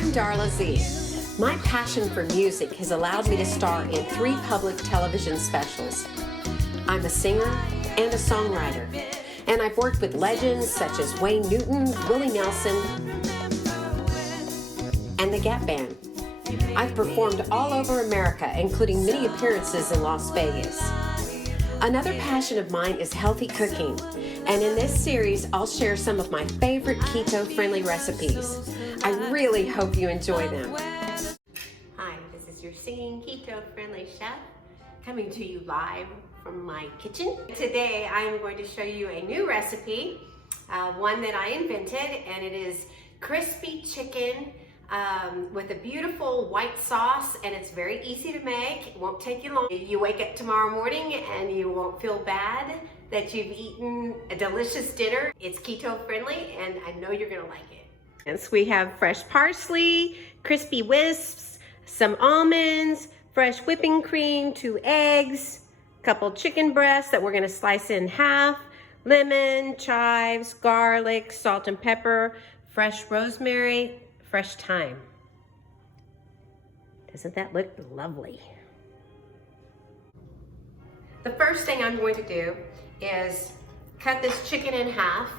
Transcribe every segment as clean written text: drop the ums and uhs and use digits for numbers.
I'm Darla Z. My passion for music has allowed me to star in 3 public television specials. I'm a singer and a songwriter, and I've worked with legends such as Wayne Newton, Willie Nelson, and the Gap Band. I've performed all over America, including many appearances in Las Vegas. Another passion of mine is healthy cooking, and in this series, I'll share some of my favorite keto-friendly recipes. I really hope you enjoy them. Hi, this is your Singing Keto Friendly Chef, coming to you live from my kitchen. Today, I am going to show you a new recipe, one that I invented, and it is crispy chicken with a beautiful white sauce, and it's very easy to make. It won't take you long. You wake up tomorrow morning and you won't feel bad that you've eaten a delicious dinner. It's keto friendly, and I know you're gonna like it. And so we have fresh parsley, crispy wisps, some almonds, fresh whipping cream, 2 eggs, a couple chicken breasts that we're gonna slice in half, lemon, chives, garlic, salt and pepper, fresh rosemary, fresh thyme. Doesn't that look lovely? The first thing I'm going to do is cut this chicken in half,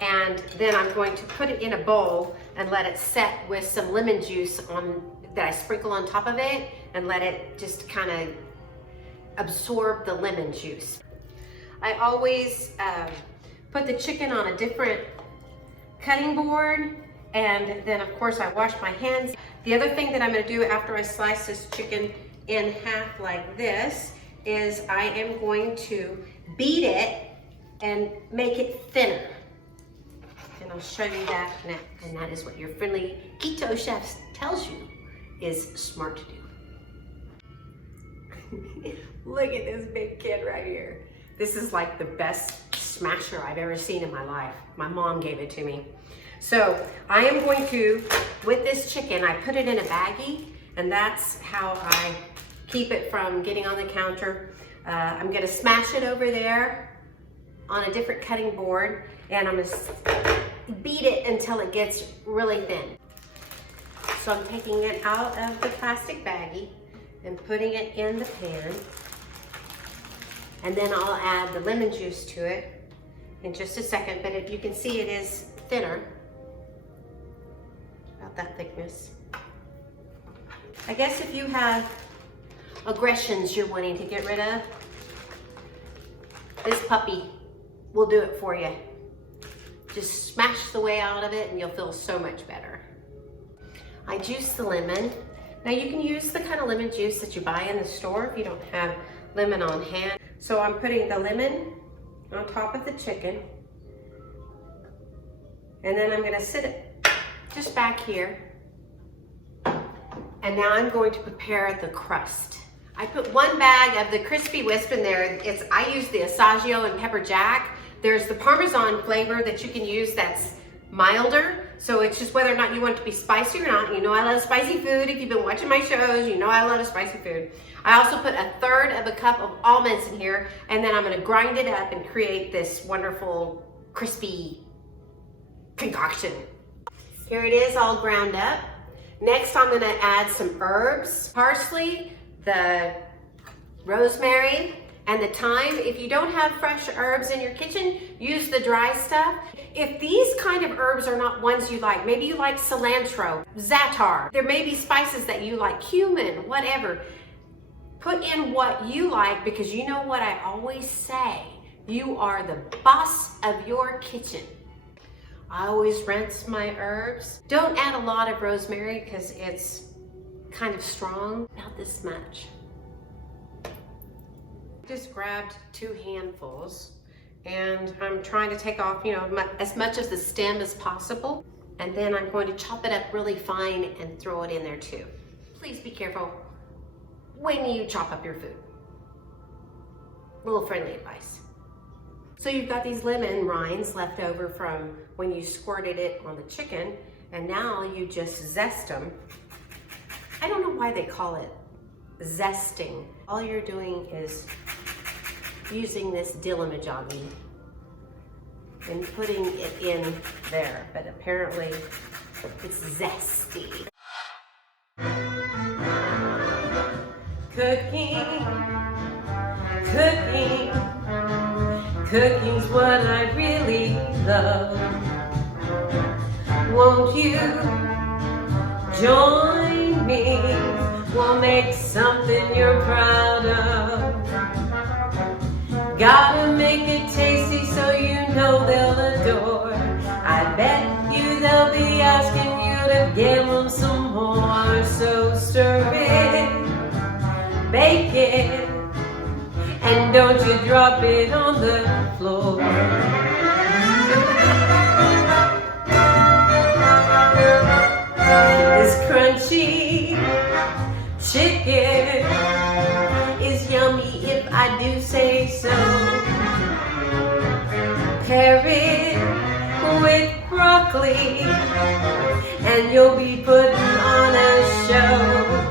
and then I'm going to put it in a bowl and let it set with some lemon juice that I sprinkle on top of it, and let it just kind of absorb the lemon juice. I always put the chicken on a different cutting board, and then of course I wash my hands. The other thing that I'm going to do after I slice this chicken in half like this is I am going to beat it and make it thinner. And I'll show you that next. And that is what your friendly keto chef tells you is smart to do. Look at this big kid right here. This is like the best smasher I've ever seen in my life. My mom gave it to me. So I am going to, with this chicken, I put it in a baggie, and that's how I keep it from getting on the counter. I'm gonna smash it over there on a different cutting board, and I'm gonna beat it until it gets really thin. So I'm taking it out of the plastic baggie and putting it in the pan, and then I'll add the lemon juice to it in just a second, but if you can see it is thinner, about that thickness. I guess if you have aggressions you're wanting to get rid of, this puppy will do it for you. Just smash the way out of it and you'll feel so much better. I juice the lemon. Now you can use the kind of lemon juice that you buy in the store if you don't have lemon on hand. So I'm putting the lemon on top of the chicken, and then I'm gonna sit it just back here. And now I'm going to prepare the crust. I put 1 bag of the crispy wisp in there. I use the assaggio and pepper jack. There's the Parmesan flavor that you can use that's milder. So it's just whether or not you want it to be spicy or not. You know I love spicy food. If you've been watching my shows, you know I love spicy food. I also put 1/3 of a cup of almonds in here, and then I'm gonna grind it up and create this wonderful crispy concoction. Here it is all ground up. Next, I'm gonna add some herbs, parsley, the rosemary, and the thyme. If you don't have fresh herbs in your kitchen, use the dry stuff. If these kind of herbs are not ones you like, maybe you like cilantro, za'atar, there may be spices that you like, cumin, whatever. Put in what you like, because you know what I always say, you are the boss of your kitchen. I always rinse my herbs. Don't add a lot of rosemary because it's kind of strong. About this much. Just grabbed 2 handfuls, and I'm trying to take off, as much of the stem as possible. And then I'm going to chop it up really fine and throw it in there too. Please be careful when you chop up your food. A little friendly advice. So you've got these lemon rinds left over from when you squirted it on the chicken, and now you just zest them. I don't know why they call it zesting. All you're doing is using this dill-a-majoggy and putting it in there, but apparently it's zesty. Cooking, cooking, cooking's what I really love. Won't you join me? We'll make something you're proud of. Gotta make it tasty so you know they'll adore. I bet you they'll be asking you to give them some more. So serve it, bake it, and don't you drop it on the floor. This crunchy chicken is yummy if I do say so. Pair it with broccoli and you'll be putting on a show.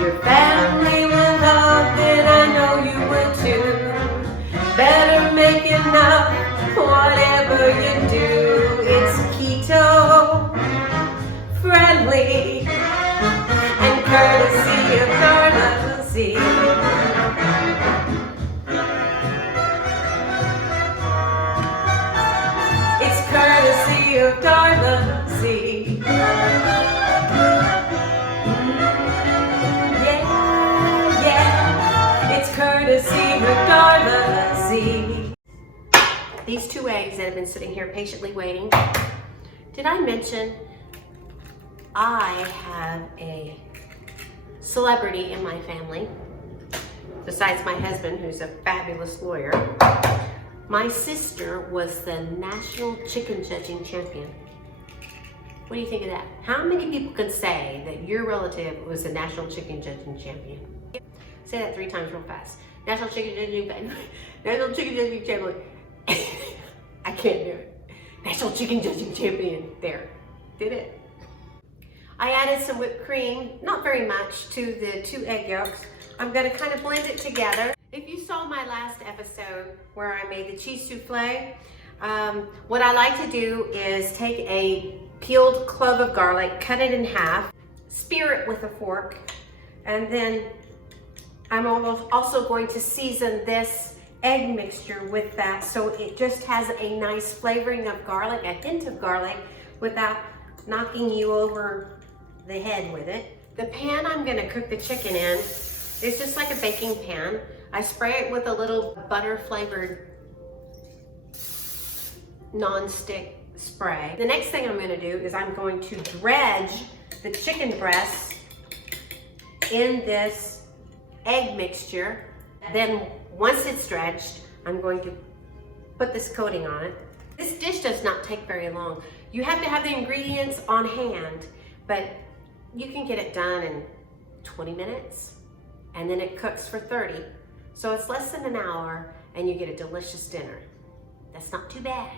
Your family will love it, I know you will too. Better make enough, whatever you do. It's keto friendly and courtesy of Darla Z. It's courtesy of Darla Z. Courtesy of Darla Z. These 2 eggs that have been sitting here patiently waiting. Did I mention I have a celebrity in my family? Besides my husband, who's a fabulous lawyer, my sister was the national chicken judging champion. What do you think of that? How many people can say that your relative was a national chicken judging champion? Say that 3 times real fast. National chicken judging champion. National chicken judging champion. I can't do it. National chicken judging champion. There. Did it. I added some whipped cream, not very much, to the 2 egg yolks. I'm going to kind of blend it together. If you saw my last episode where I made the cheese souffle, what I like to do is take a peeled clove of garlic, cut it in half, spear it with a fork, and then I'm also going to season this egg mixture with that so it just has a nice flavoring of garlic, a hint of garlic, without knocking you over the head with it. The pan I'm going to cook the chicken in is just like a baking pan. I spray it with a little butter flavored non-stick spray. The next thing I'm going to do is I'm going to dredge the chicken breasts in this egg mixture. Then once it's dredged, I'm going to put this coating on it. This dish does not take very long. You have to have the ingredients on hand, but you can get it done in 20 minutes and then it cooks for 30. So it's less than an hour and you get a delicious dinner. That's not too bad.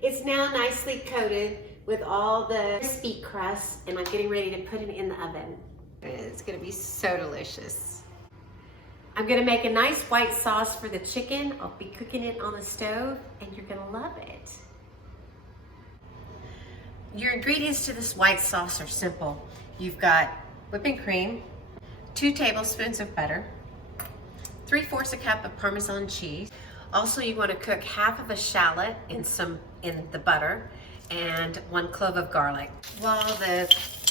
It's now nicely coated with all the crispy crust and I'm getting ready to put it in the oven. It's gonna be so delicious. I'm gonna make a nice white sauce for the chicken. I'll be cooking it on the stove and you're gonna love it. Your ingredients to this white sauce are simple. You've got whipping cream, 2 tablespoons of butter, 3/4 cup of Parmesan cheese. Also, you want to cook half of a shallot in the butter and 1 clove of garlic. While the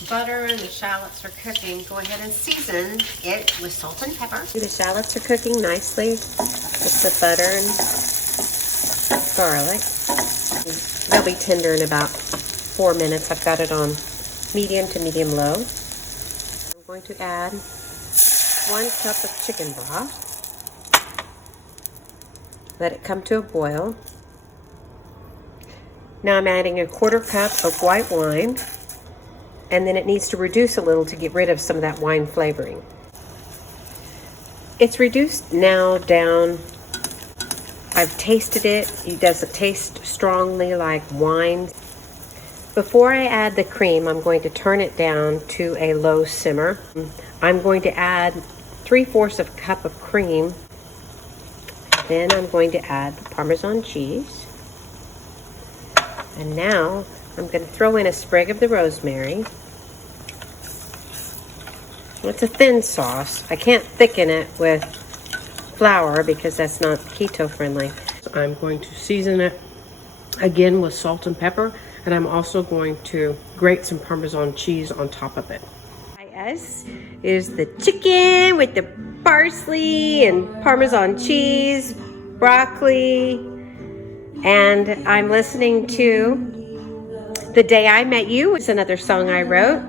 butter and the shallots are cooking, go ahead and season it with salt and pepper. The shallots are cooking nicely with the butter and garlic. They'll be tender in about 4 minutes. I've got it on medium to medium low. I'm going to add 1 cup of chicken broth. Let it come to a boil. Now I'm adding 1/4 cup of white wine, and then it needs to reduce a little to get rid of some of that wine flavoring. It's reduced now down. I've tasted it. It doesn't taste strongly like wine. Before I add the cream, I'm going to turn it down to a low simmer. I'm going to add 3/4 cup of cream. Then I'm going to add Parmesan cheese. And now I'm going to throw in a sprig of the rosemary. It's a thin sauce. I can't thicken it with flour because that's not keto friendly. I'm going to season it again with salt and pepper, and I'm also going to grate some Parmesan cheese on top of it. Yes, is the chicken with the parsley and Parmesan cheese, broccoli, and I'm listening to The Day I Met You. It's another song I wrote,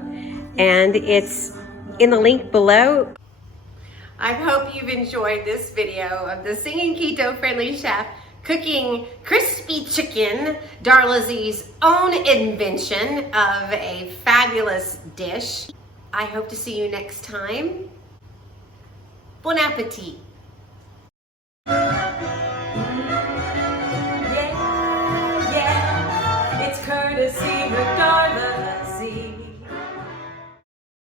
and it's in the link below. I hope you've enjoyed this video of the Singing Keto Friendly Chef cooking crispy chicken, Darla Z's own invention of a fabulous dish. I hope to see you next time. Bon appetit.